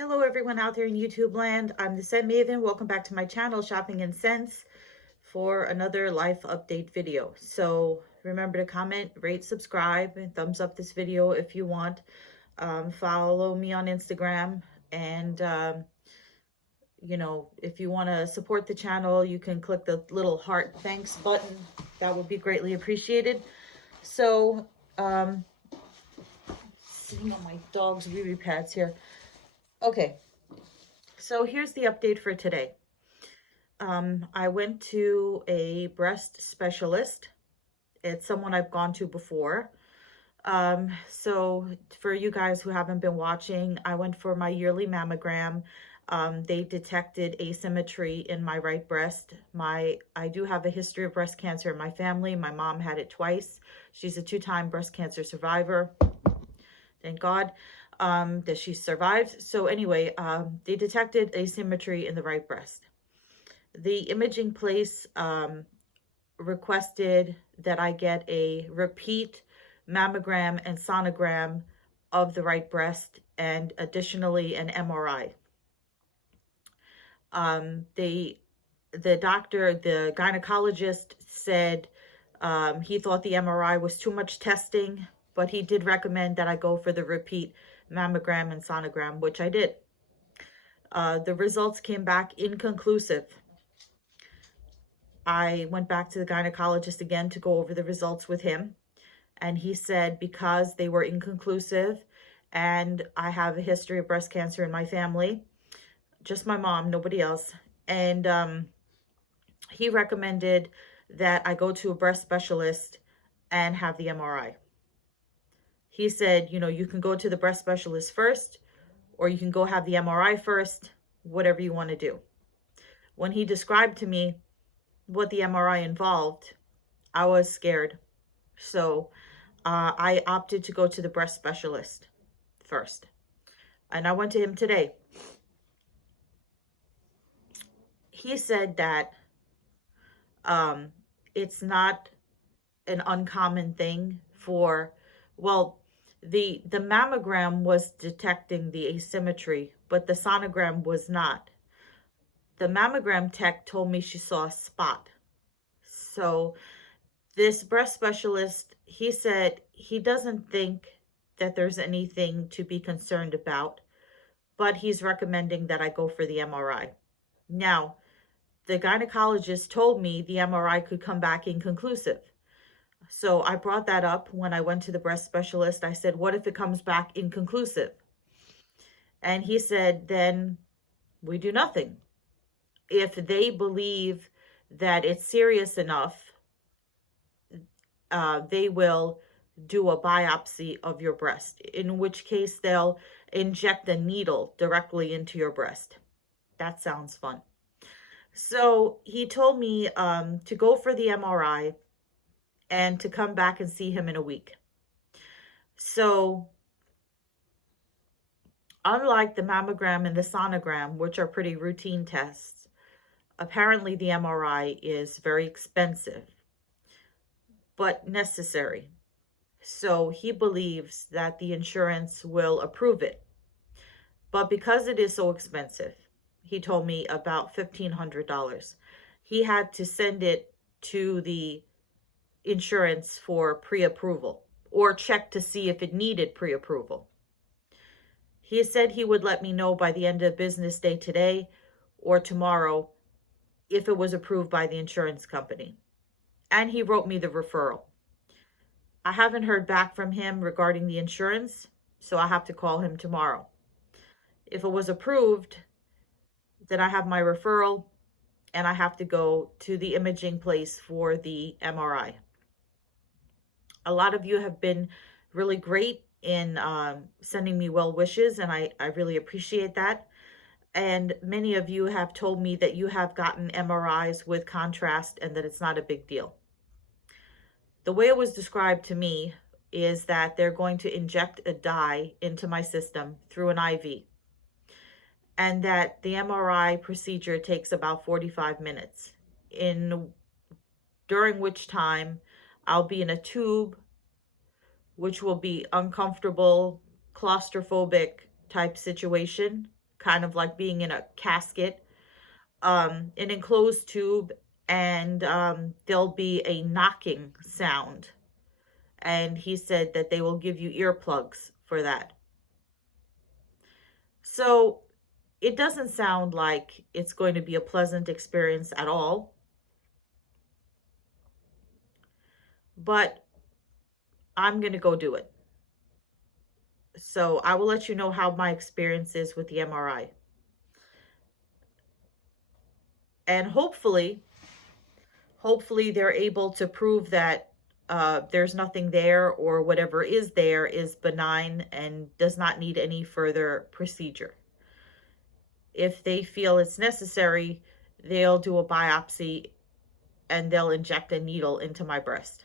Hello everyone out there in YouTube land. I'm the Scent Maven. Welcome back to my channel, Shopping in Scents, for another life update video. So remember to comment, rate, subscribe, and thumbs up this video if you want. Follow me on Instagram, and if you want to support the channel, you can click the little heart thanks button. That would be greatly appreciated. So sitting on my dog's wee pads here. Okay, so here's the update for today. I went to a breast specialist. It's someone I've gone to before. So for you guys who haven't been watching, I went for my yearly mammogram. They detected asymmetry in my right breast. I do have a history of breast cancer in my family. My mom had it twice. She's a 2-time breast cancer survivor. Thank God that she survived. So anyway, they detected asymmetry in the right breast. The imaging place requested that I get a repeat mammogram and sonogram of the right breast, and additionally an MRI. The doctor, the gynecologist, said he thought the MRI was too much testing, but he did recommend that I go for the repeat mammogram and sonogram, which I did. The results came back inconclusive. I went back to the gynecologist again to go over the results with him. And he said because they were inconclusive and I have a history of breast cancer in my family, just my mom, nobody else. And he recommended that I go to a breast specialist and have the MRI. He said, you can go to the breast specialist first, or you can go have the MRI first, whatever you want to do. When he described to me what the MRI involved, I was scared. So I opted to go to the breast specialist first. And I went to him today. He said that it's not an uncommon thing for, the mammogram was detecting the asymmetry, but the sonogram was not. The mammogram tech told me she saw a spot. So this breast specialist, he said he doesn't think that there's anything to be concerned about, but he's recommending that I go for the MRI. Now, the gynecologist told me the MRI could come back inconclusive. So I brought that up when I went to the breast specialist. I said, what if it comes back inconclusive? And he said, then we do nothing. If they believe that it's serious enough, they will do a biopsy of your breast, in which case they'll inject a needle directly into your breast. That sounds fun. So he told me to go for the MRI and to come back and see him in a week. So unlike the mammogram and the sonogram, which are pretty routine tests, apparently the MRI is very expensive, but necessary. So he believes that the insurance will approve it. But because it is so expensive, he told me about $1,500, he had to send it to the insurance for pre-approval, or check to see if it needed pre-approval. He said he would let me know by the end of business day today or tomorrow if it was approved by the insurance company. And he wrote me the referral. I haven't heard back from him regarding the insurance, so I have to call him tomorrow. If it was approved, then I have my referral and I have to go to the imaging place for the MRI. A lot of you have been really great in sending me well wishes, and I really appreciate that. And many of you have told me that you have gotten MRIs with contrast and that it's not a big deal. The way it was described to me is that they're going to inject a dye into my system through an IV, and that the MRI procedure takes about 45 minutes, during which time I'll be in a tube, which will be uncomfortable, claustrophobic type situation, kind of like being in a casket, an enclosed tube, and there'll be a knocking sound. And he said that they will give you earplugs for that. So it doesn't sound like it's going to be a pleasant experience at all, but I'm going to go do it. So I will let you know how my experience is with the MRI. And hopefully they're able to prove that there's nothing there, or whatever is there is benign and does not need any further procedure. If they feel it's necessary, they'll do a biopsy and they'll inject a needle into my breast.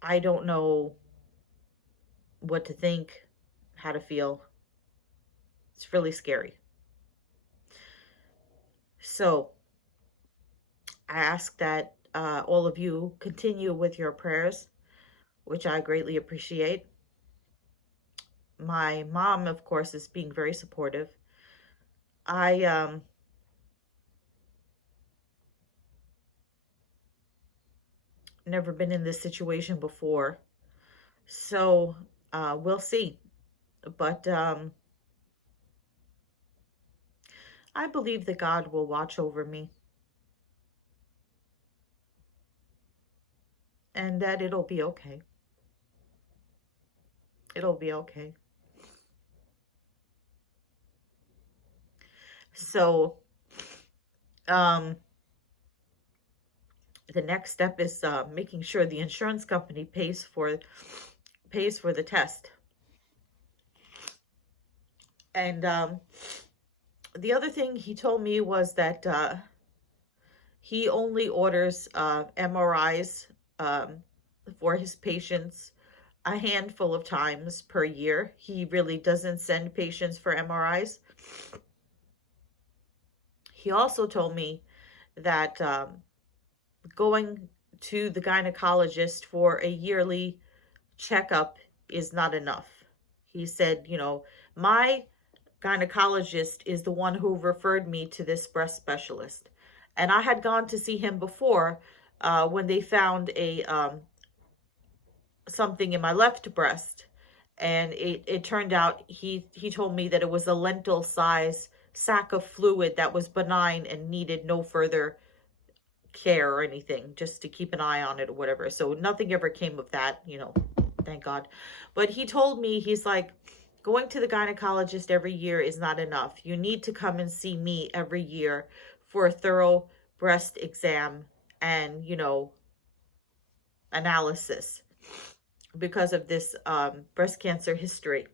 I don't know what to think, how to feel. It's really scary. So I ask that all of you continue with your prayers, which I greatly appreciate. My mom, of course, is being very supportive. I never been in this situation before, so we'll see. But I believe that God will watch over me, and that it'll be okay. It'll be okay. So the next step is making sure the insurance company pays for the test. And the other thing he told me was that he only orders MRIs for his patients a handful of times per year. He really doesn't send patients for MRIs. He also told me that going to the gynecologist for a yearly checkup is not enough. He said, you know, my gynecologist is the one who referred me to this breast specialist. And I had gone to see him before when they found a something in my left breast. And it turned out he told me that it was a lentil size sac of fluid that was benign and needed no further care or anything, just to keep an eye on it or whatever. So nothing ever came of that, you know, thank God. But he told me, he's like, going to the gynecologist every year is not enough. You need to come and see me every year for a thorough breast exam and, you know, analysis because of this breast cancer history.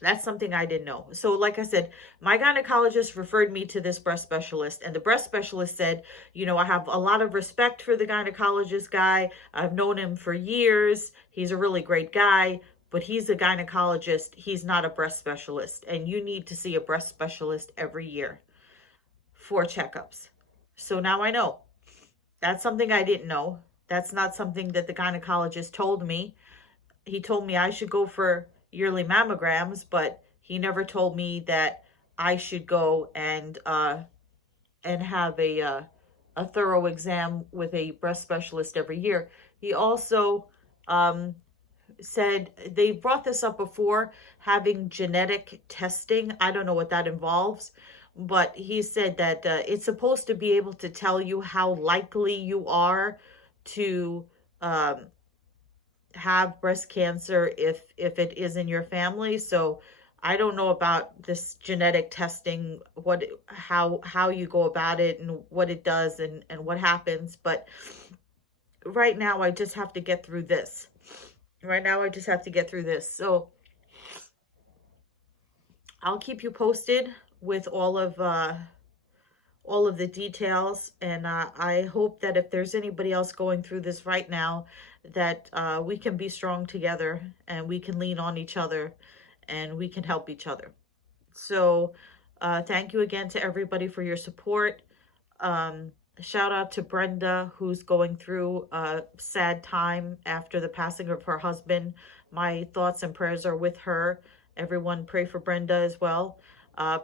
That's something I didn't know. So like I said, my gynecologist referred me to this breast specialist, and the breast specialist said, you know, I have a lot of respect for the gynecologist guy. I've known him for years. He's a really great guy, but he's a gynecologist. He's not a breast specialist, and you need to see a breast specialist every year for checkups. So now I know. That's something I didn't know. That's not something that the gynecologist told me. He told me I should go for yearly mammograms, but he never told me that I should go and have a thorough exam with a breast specialist every year. He also said, they brought this up before, having genetic testing. I don't know what that involves, but he said that it's supposed to be able to tell you how likely you are to have breast cancer if it is in your family. So I don't know about this genetic testing, how you go about it and what it does and what happens. But right now I just have to get through this. So I'll keep you posted with all of the details, and I hope that if there's anybody else going through this right now, that we can be strong together and we can lean on each other and we can help each other. So thank you again to everybody for your support. Shout out to Brenda, who's going through a sad time after the passing of her husband. My thoughts and prayers are with her. Everyone pray for Brenda as well.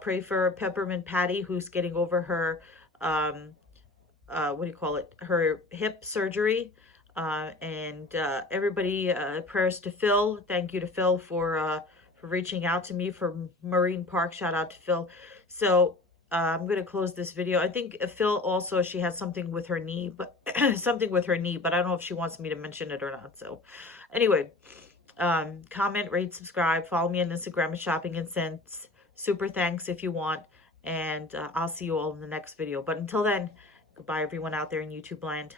Pray for Peppermint Patty, who's getting over her, what do you call it, her hip surgery. And everybody, prayers to Phil. Thank you to Phil for reaching out to me for Marine Park. Shout out to Phil. So I'm going to close this video. I think Phil also, she has something with her knee, but something with her knee, but I don't know if she wants me to mention it or not. So anyway, comment, rate, subscribe, follow me on Instagram at Shopping and Scents. Super thanks if you want. And I'll see you all in the next video. But until then, goodbye everyone out there in YouTube land.